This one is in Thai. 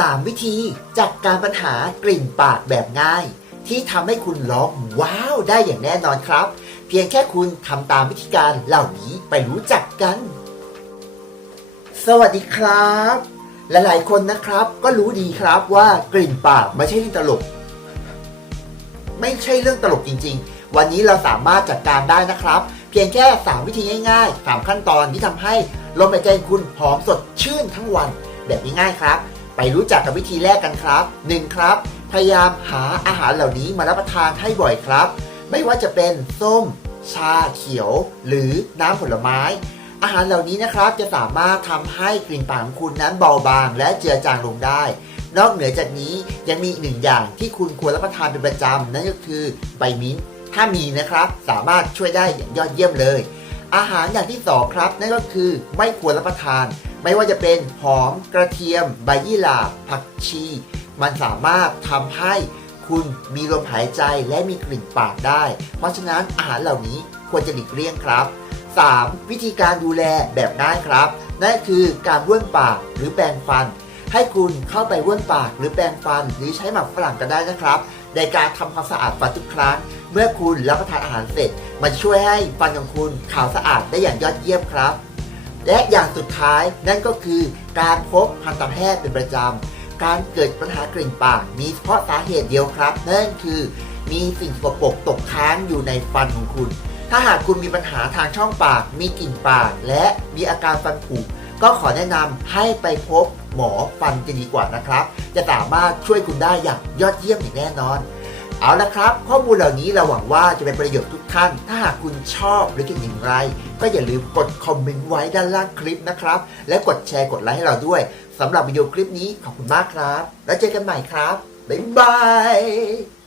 3 วิธีจัดการปัญหากลิ่นปากแบบง่าย ที่ทำให้คุณร้องว้าวได้อย่างแน่นอนครับ เพียงแค่คุณทำตามวิธีการเหล่านี้ไปรู้จักกัน สวัสดีครับ หลายๆคนนะครับก็รู้ดีครับว่ากลิ่นปากไม่ใช่เรื่องตลก ไม่ใช่เรื่องตลกจริง ๆ วันนี้เราสามารถจัดการได้นะครับ เพียงแค่ 3 วิธีง่ายๆ 3 ขั้นตอนที่ทำให้ลมหายใจคุณหอมสดชื่นทั้งวันแบบง่ายๆครับ ไปรู้จักกับวิธีแรกกันครับ 1. ครับ พยายามหาอาหารเหล่านี้มารับประทานให้บ่อยครับ ไม่ว่าจะเป็นส้ม ชาเขียว หรือน้ำผลไม้ อาหารเหล่านี้นะครับจะสามารถทำให้กลิ่นปากของคุณนั้นเบาบาง และเจือจางลงได้ นอกเหนือจากนี้ยังมีอีกหนึ่งอย่างที่คุณควรรับประทานเป็นประจำนั่นก็คือใบมิ้นท์ถ้ามีนะครับสามารถช่วยได้อย่างยอดเยี่ยมเลย อาหารอย่างที่สองครับนั่นก็คือไม่ควรรับประทาน ไม่ว่าจะเป็นหอมกระเทียม ใบยี่หร่าผักชี มันสามารถทำให้คุณมีลมหายใจและมีกลิ่นปากได้ เพราะฉะนั้นอาหารเหล่านี้ควรจะหลีกเลี่ยงครับ 3. วิธีการดูแลแบบง่ายครับ นั่นคือการบ้วนปากหรือแปรงฟัน ให้คุณเข้าไปบ้วนปากหรือแปรงฟัน หรือใช้หมักฝรั่งก็ได้นะครับ ในการทำความสะอาดฟันทุกครั้ง เมื่อคุณรับประทานอาหารเสร็จ มันช่วยให้ฟันของคุณขาวสะอาดได้อย่างยอดเยี่ยมครับ และอย่างสุดท้ายนั่นก็คือการพบทันตแพทย์เป็นประจำ การเกิดปัญหากลิ่นปากมีเฉพาะสาเหตุเดียวครับ นั่นคือมีสิ่งสกปรกตกค้างอยู่ในฟันของคุณ ถ้าหากคุณมีปัญหาทางช่องปาก มีกลิ่นปาก และมีอาการฟันผุก็ขอแนะนำให้ไปพบหมอฟันจะดีกว่านะครับ จะสามารถช่วยคุณได้อย่างยอดเยี่ยมอย่างแน่นอน เอาละครับ ข้อมูลเหล่านี้เราหวังว่าจะเป็นประโยชน์ทุกท่าน ถ้าหากคุณชอบหรือคิดอย่างไร ก็อย่าลืมกดคอมเมนต์ไว้ด้านล่างคลิปนะครับ และกดแชร์กดไลค์ให้เราด้วยสำหรับวิดีโอคลิปนี้ขอบคุณมากครับ แล้วเจอกันใหม่ครับบ๊ายบาย